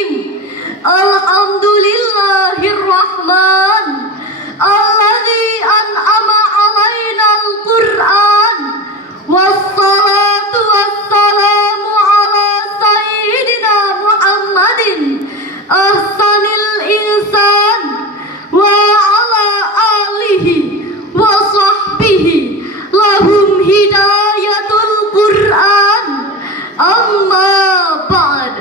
Rahim. Alhamdulillahirrahman alladzi an'ama 'alainal Qur'an. Wassalatu wassalamu ala sayyidina Muhammadin ahsanil insan wa ala alihi wa sahbihi lahum hidayatul Qur'an. Amma ba'd.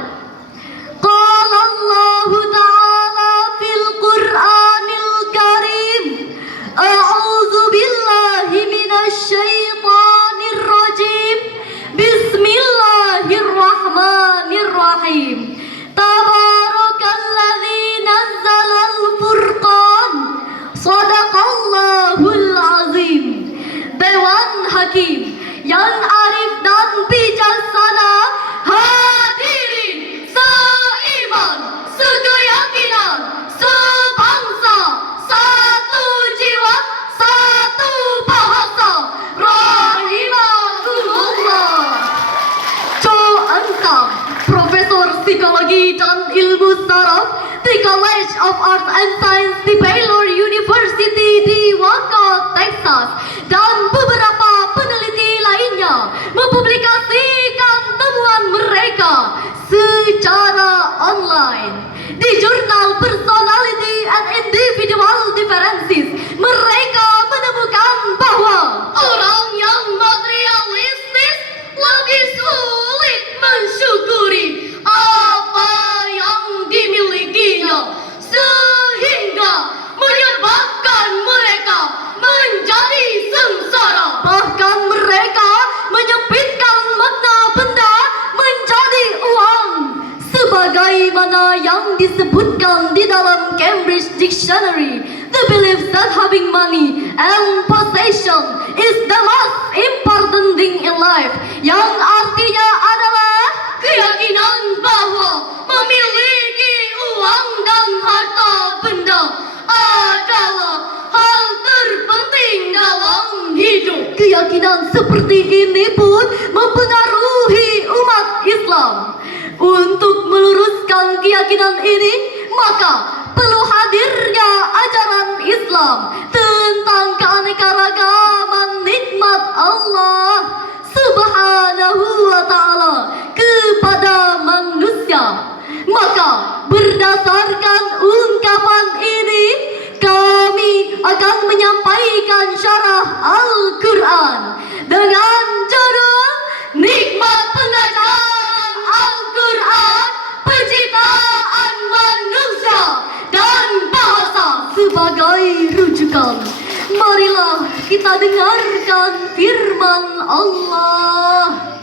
Qala Allah ta'ala fil Qur'anil Karim, a'udzu billahi minasy syaithanir rajim. Bismillahirrahmanirrahim. Tabarakalladzi nazzalal furqan. Shadaqallahul azim. Dewan Hakim yang arif dan bijaksana, hadirin seiman, sekeyakinan, sebangsa, satu jiwa, satu bahasa, rahimahullah. Co Ansam, Profesor Psikologi dan Ilmu Saraf di College of Arts and Science di Baylor University di Waco, Texas, dan beberapa peneliti lainnya mempublikasikan temuan mereka secara online di jurnal Personality and Individual Differences. Mereka menemukan bahwa orang yang materialistis lebih sulit mensyukuri apa yang dimilikinya, sehingga menyebabkan mereka menjadi sengsara. Bahkan mereka menyempitkan makna benda menjadi uang, sebagaimana yang disebutkan di dalam Cambridge Dictionary. The belief that having money and possession is the most important thing in life, yang artinya adalah keyakinan bahwa memiliki uang dan harta benda adalah hal terpenting dalam hidup. Keyakinan seperti ini pun mempengaruhi umat Islam. Untuk meluruskan keyakinan ini, maka perlu hadirnya ajaran Islam tentang keanekaragaman nikmat Allah Subhanahu wa ta'ala kepada manusia. Maka berdasarkan ungkapan ini, kami akan menyampaikan syarah Al-Quran dengan judul Nikmat Pengajaran Al-Quran, Penciptaan Manusia dan Bahasa sebagai rujukan. Marilah kita dengarkan firman Allah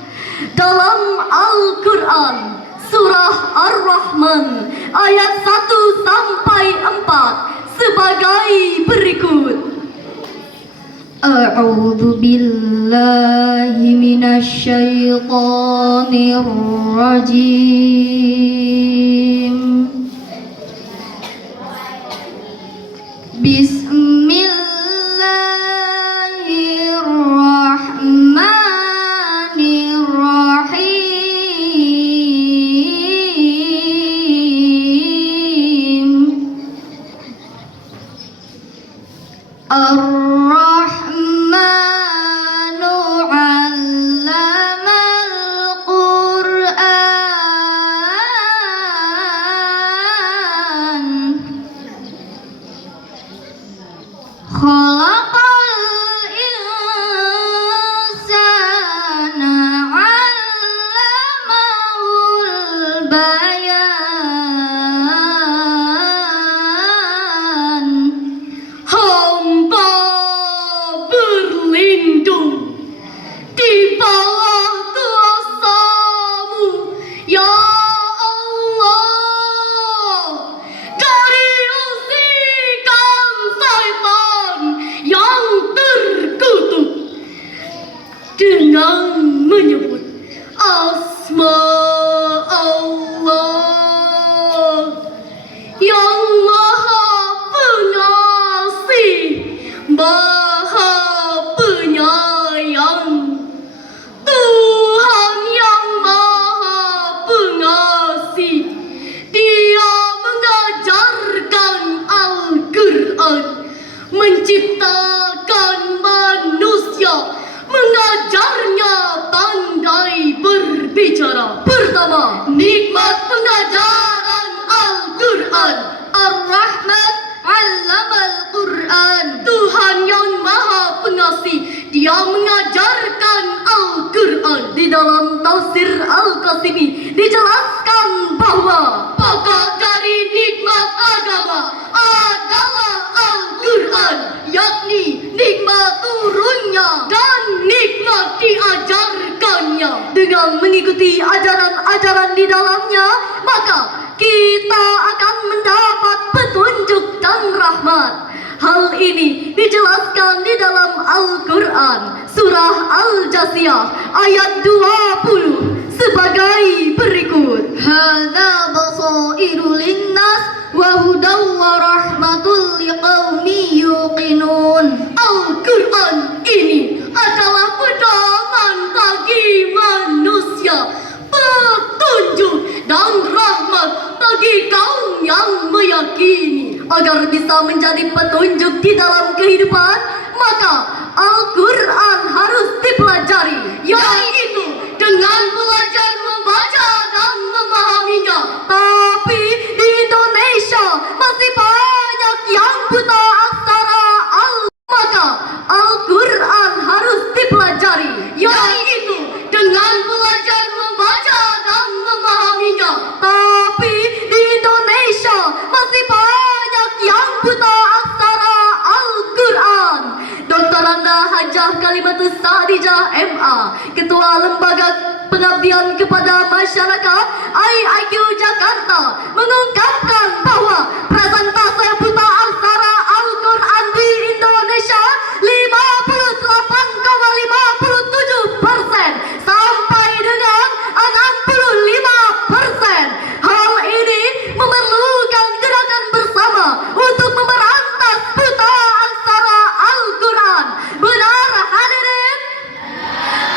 dalam Al-Quran, Surah Ar-Rahman ayat 1 sampai 4 sebagai berikut. A'udzu billahi minasy syaithanir rajim. Ar-Rahmanu 'allamal Qur'an rahmat. Hal ini dijelaskan di dalam Al-Quran surah Al-Jasiyah ayat 20 sebagai berikut. Hadza basairu linnas wa hudaw wa rahmatul liqaumin yuqinun. Al-Quran ini adalah pedoman bagi manusia, petunjuk dan rahmat bagi kaum yang meyakini. Agar bisa menjadi petunjuk di dalam kehidupan, maka Al-Quran harus dipelajari, yaitu dengan belajar membaca dan memahaminya. Tapi di Indonesia masih banyak yang buta aksara maka Al-Quran harus dipelajari, yaitu dengan belajar membaca dan memahaminya. Tapi di Indonesia masih banyak yang buta aksara Al-Quran. Dr. Anda Hajah Kalimatus Sa'dijah MA, Ketua Lembaga Pengabdian kepada Masyarakat IIQ Jakarta, mengungkapkan bahwa persentase buta aksara Al-Quran di Indonesia 58,57% sampai dengan 65%. Hal ini memerlukan gerakan bersama untuk memberantas buta aksara Al-Quran. Benar hadirin?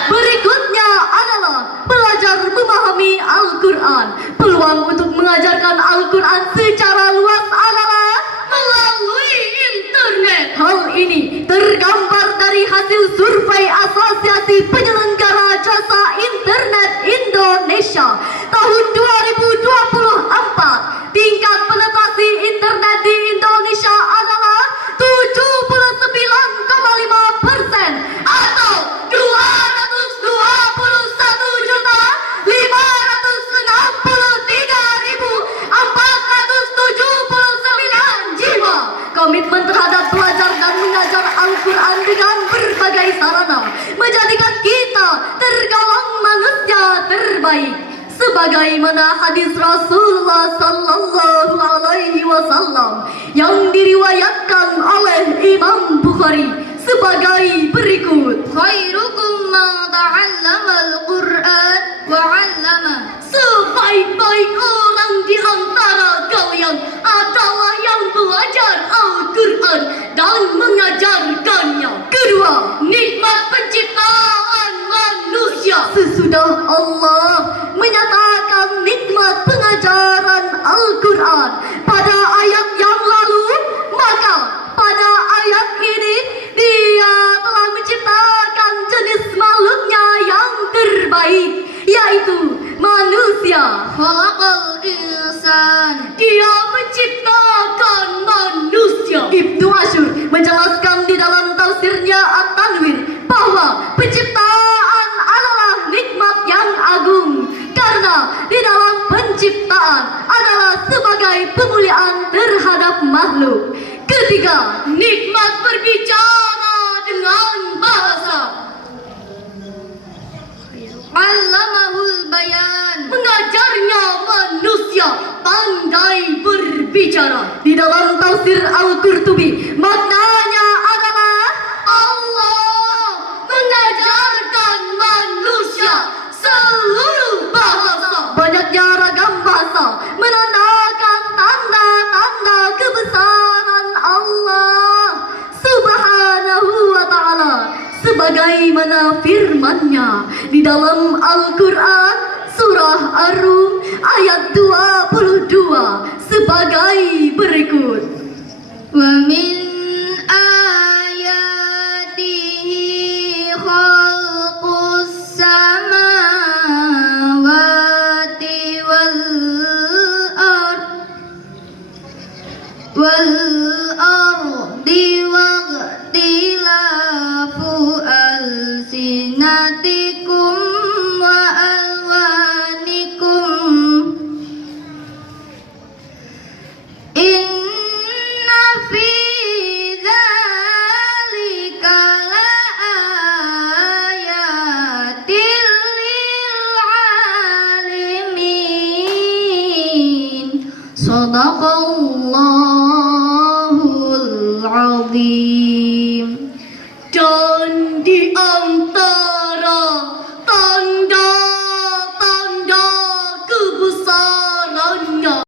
Berikutnya adalah belajar memahami Al-Quran. Peluang untuk mengajarkan Al-Quran secara luas adalah melalui internet. Hal ini tergambar dari hasil survei Asosiasi Penyelenggara Jasa Internet Indonesia tahun 2024. Tingkat penetrasi internet di Indonesia adalah 79,5% atau 221.563.479 jiwa. Komitmen terhadap belajar dan mengajar Al-Quran dengan berbagai sarana menjadikan kita tergolong manusia terbaik. Sebagaimana hadis Rasulullah Sallallahu Alaihi Wasallam yang diriwayatkan oleh Imam Bukhari sebagai berikut. Khairukum man ta'allama al-Quran wa 'allama. Sebaik-baik orang di antara kalian adalah yang belajar Al-Quran dan mengajarkannya. Kedua, nikmat penciptaan manusia. Sesudah Allah menyatakan nikmat pengajaran Al-Quran pada ayat yang lalu, maka pada ayat ini Dia telah menciptakan jenis makhluknya yang terbaik, yaitu manusia. Khalaqal insan. Dia menciptakan manusia. Ibnu Ashur menjelaskan di dalam tafsirnya At-Tanwir bahwa penciptaan adalah nikmat yang agung, karena di dalam penciptaan adalah sebagai pemuliaan terhadap makhluk. Ketiga, nikmat berbicara dengan bahasa. Allamahul bayan. Mengajarnya manusia pandai berbicara. Di dalam tafsir Al-Qurtubi, maknanya adalah Allah mengajarkan manusia seluruh bahasa. Banyaknya ragam bahasa menandakan tanda-tanda kebesaran Allah Subhanahu wa ta'ala, sebagaimana firman-Nya di dalam Al-Quran surah Ar-Rum ayat 22 sebagai berikut. Wa min ayatihi khalqus samawati wal ardi waqtilafu alsinatikum wa alwanikum. Inna fi dzalika laayatil lil alimin. Shadaqallahul diantar.